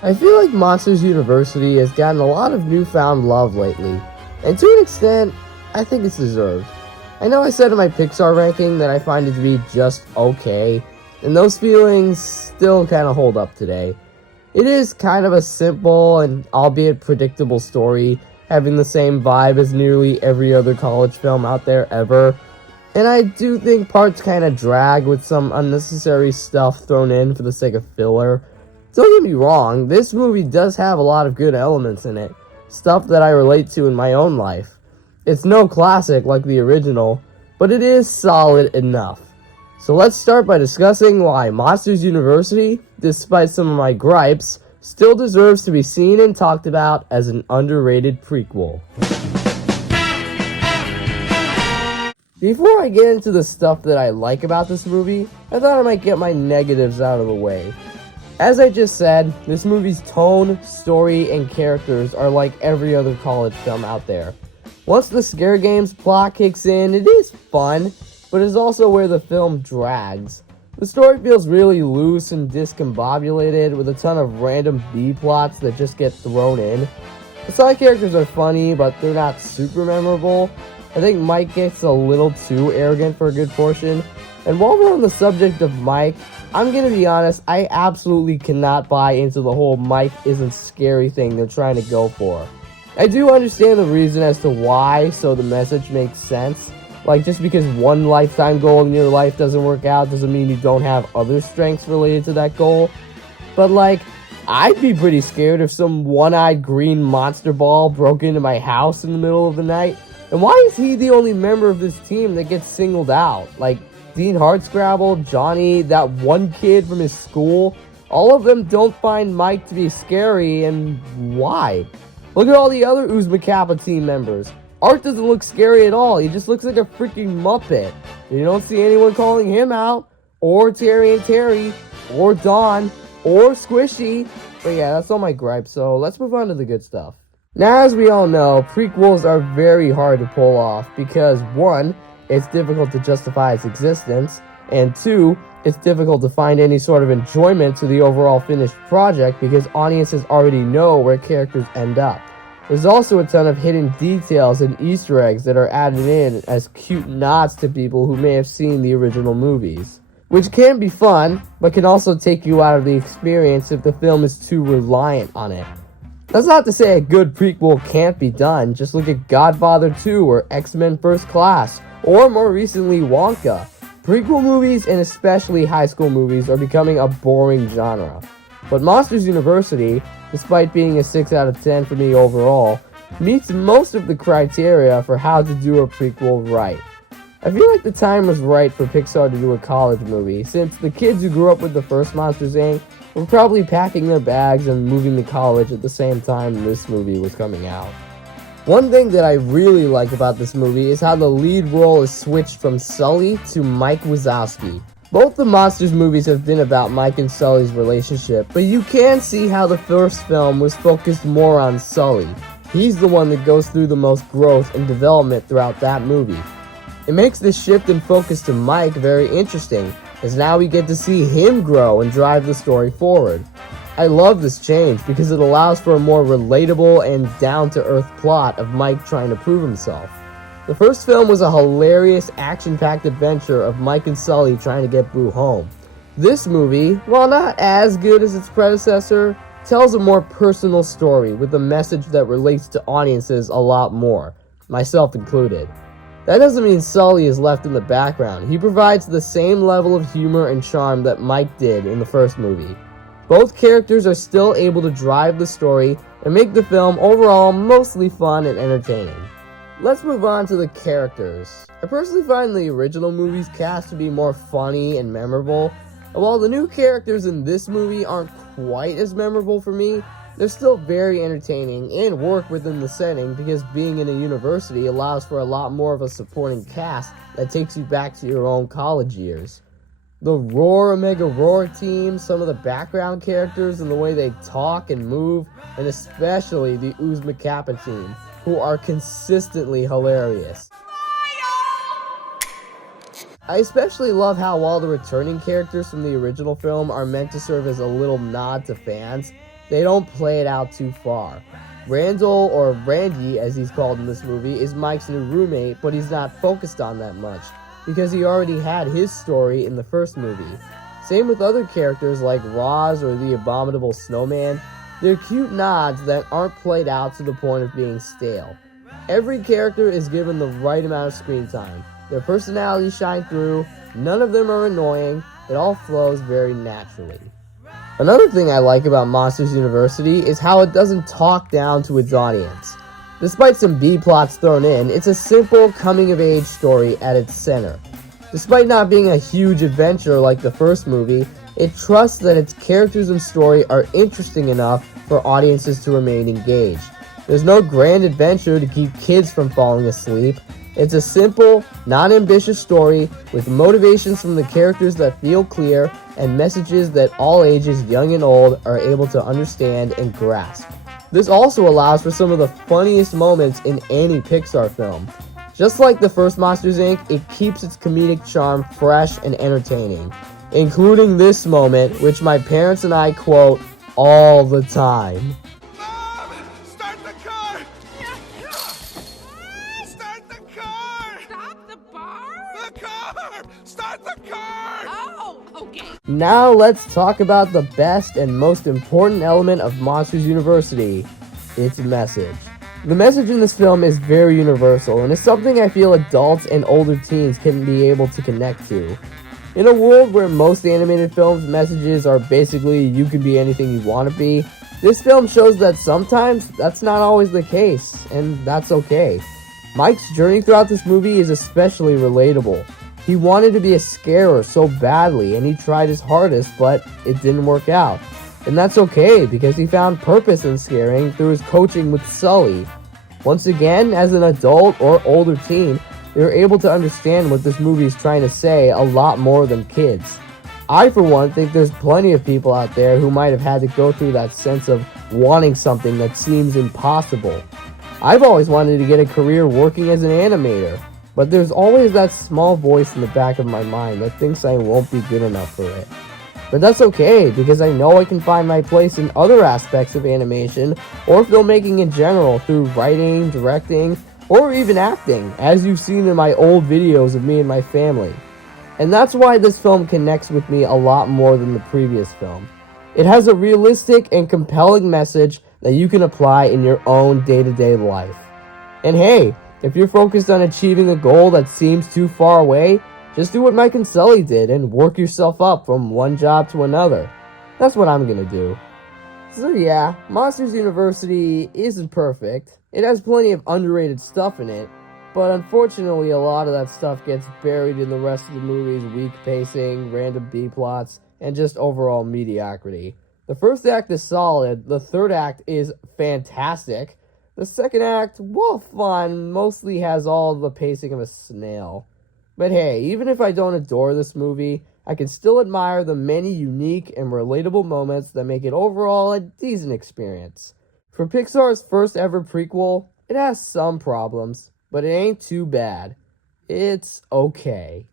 I feel like Monsters University has gotten a lot of newfound love lately, and to an extent, I think it's deserved. I know I said in my Pixar ranking that I find it to be just okay, and those feelings still kind of hold up today. It is kind of a simple and albeit predictable story, having the same vibe as nearly every other college film out there ever, and I do think parts kind of drag with some unnecessary stuff thrown in for the sake of filler. Don't get me wrong, this movie does have a lot of good elements in it, stuff that I relate to in my own life. It's no classic like the original, but it is solid enough. So let's start by discussing why Monsters University, despite some of my gripes, still deserves to be seen and talked about as an underrated prequel. Before I get into the stuff that I like about this movie, I thought I might get my negatives out of the way. As I just said, this movie's tone, story, and characters are like every other college film out there. Once the Scare Games plot kicks in, it is fun, but it's also where the film drags. The story feels really loose and discombobulated, with a ton of random B-plots that just get thrown in. The side characters are funny, but they're not super memorable. I think Mike gets a little too arrogant for a good portion. And while we're on the subject of Mike, I'm gonna be honest, I absolutely cannot buy into the whole Mike isn't scary thing they're trying to go for. I do understand the reason as to why, so the message makes sense. Like, just because one lifetime goal in your life doesn't work out doesn't mean you don't have other strengths related to that goal. But like, I'd be pretty scared if some one-eyed green monster ball broke into my house in the middle of the night. And why is he the only member of this team that gets singled out? Like, Dean Hardscrabble, Johnny, that one kid from his school, all of them don't find Mike to be scary, and why? Look at all the other Uzma Kappa team members. Art doesn't look scary at all, he just looks like a freaking Muppet. You don't see anyone calling him out, or Terry and Terry, or Dawn, or Squishy. But yeah, that's all my gripes, so let's move on to the good stuff. Now, as we all know, prequels are very hard to pull off because 1, it's difficult to justify its existence, and 2, it's difficult to find any sort of enjoyment to the overall finished project because audiences already know where characters end up. There's also a ton of hidden details and Easter eggs that are added in as cute nods to people who may have seen the original movies, which can be fun, but can also take you out of the experience if the film is too reliant on it. That's not to say a good prequel can't be done, just look at Godfather 2 or X-Men First Class, or more recently Wonka. Prequel movies, and especially high school movies, are becoming a boring genre. But Monsters University, despite being a 6 out of 10 for me overall, meets most of the criteria for how to do a prequel right. I feel like the time was right for Pixar to do a college movie, since the kids who grew up with the first Monsters Inc. were probably packing their bags and moving to college at the same time this movie was coming out. One thing that I really like about this movie is how the lead role is switched from Sully to Mike Wazowski. Both the Monsters movies have been about Mike and Sully's relationship, but you can see how the first film was focused more on Sully. He's the one that goes through the most growth and development throughout that movie. It makes this shift in focus to Mike very interesting, as now we get to see him grow and drive the story forward. I love this change because it allows for a more relatable and down-to-earth plot of Mike trying to prove himself. The first film was a hilarious, action-packed adventure of Mike and Sully trying to get Boo home. This movie, while not as good as its predecessor, tells a more personal story with a message that relates to audiences a lot more, myself included. That doesn't mean Sully is left in the background. He provides the same level of humor and charm that Mike did in the first movie. Both characters are still able to drive the story and make the film overall mostly fun and entertaining. Let's move on to the characters. I personally find the original movie's cast to be more funny and memorable, and while the new characters in this movie aren't quite as memorable for me, They're still very entertaining and work within the setting because being in a university allows for a lot more of a supporting cast that takes you back to your own college years. The Roar Omega Roar team, some of the background characters and the way they talk and move, and especially the Uzma Kappa team, who are consistently hilarious. I especially love how all the returning characters from the original film are meant to serve as a little nod to fans. They don't play it out too far. Randall, or Randy as he's called in this movie, is Mike's new roommate, but he's not focused on that much, because he already had his story in the first movie. Same with other characters like Roz or the Abominable Snowman. They're cute nods that aren't played out to the point of being stale. Every character is given the right amount of screen time. Their personalities shine through, none of them are annoying, it all flows very naturally. Another thing I like about Monsters University is how it doesn't talk down to its audience. Despite some B-plots thrown in, it's a simple coming-of-age story at its center. Despite not being a huge adventure like the first movie, it trusts that its characters and story are interesting enough for audiences to remain engaged. There's no grand adventure to keep kids from falling asleep. It's a simple, non-ambitious story with motivations from the characters that feel clear and messages that all ages, young and old, are able to understand and grasp. This also allows for some of the funniest moments in any Pixar film. Just like the first Monsters Inc., it keeps its comedic charm fresh and entertaining, including this moment, which my parents and I quote all the time. Mom! Start the car! Start the car! Stop the bar? The car! Start the car! Oh, okay. Now let's talk about the best and most important element of Monsters University, its message. The message in this film is very universal, and is something I feel adults and older teens can be able to connect to. In a world where most animated films' messages are basically you can be anything you want to be, this film shows that sometimes that's not always the case, and that's okay. Mike's journey throughout this movie is especially relatable. He wanted to be a scarer so badly, and he tried his hardest, but it didn't work out. And that's okay, because he found purpose in scaring through his coaching with Sully. Once again, as an adult or older teen, you're able to understand what this movie is trying to say a lot more than kids. I, for one, think there's plenty of people out there who might have had to go through that sense of wanting something that seems impossible. I've always wanted to get a career working as an animator, but there's always that small voice in the back of my mind that thinks I won't be good enough for it. But that's okay, because I know I can find my place in other aspects of animation or filmmaking in general through writing, directing, or even acting, as you've seen in my old videos of me and my family. And that's why this film connects with me a lot more than the previous film. It has a realistic and compelling message that you can apply in your own day-to-day life. And hey, if you're focused on achieving a goal that seems too far away, just do what Mike and Sully did and work yourself up from one job to another. That's what I'm gonna do. So yeah, Monsters University isn't perfect. It has plenty of underrated stuff in it, but unfortunately a lot of that stuff gets buried in the rest of the movie's weak pacing, random B-plots, and just overall mediocrity. The first act is solid, the third act is fantastic. The second act, well, fun, mostly has all the pacing of a snail. But hey, even if I don't adore this movie, I can still admire the many unique and relatable moments that make it overall a decent experience. For Pixar's first ever prequel, it has some problems, but it ain't too bad. It's okay.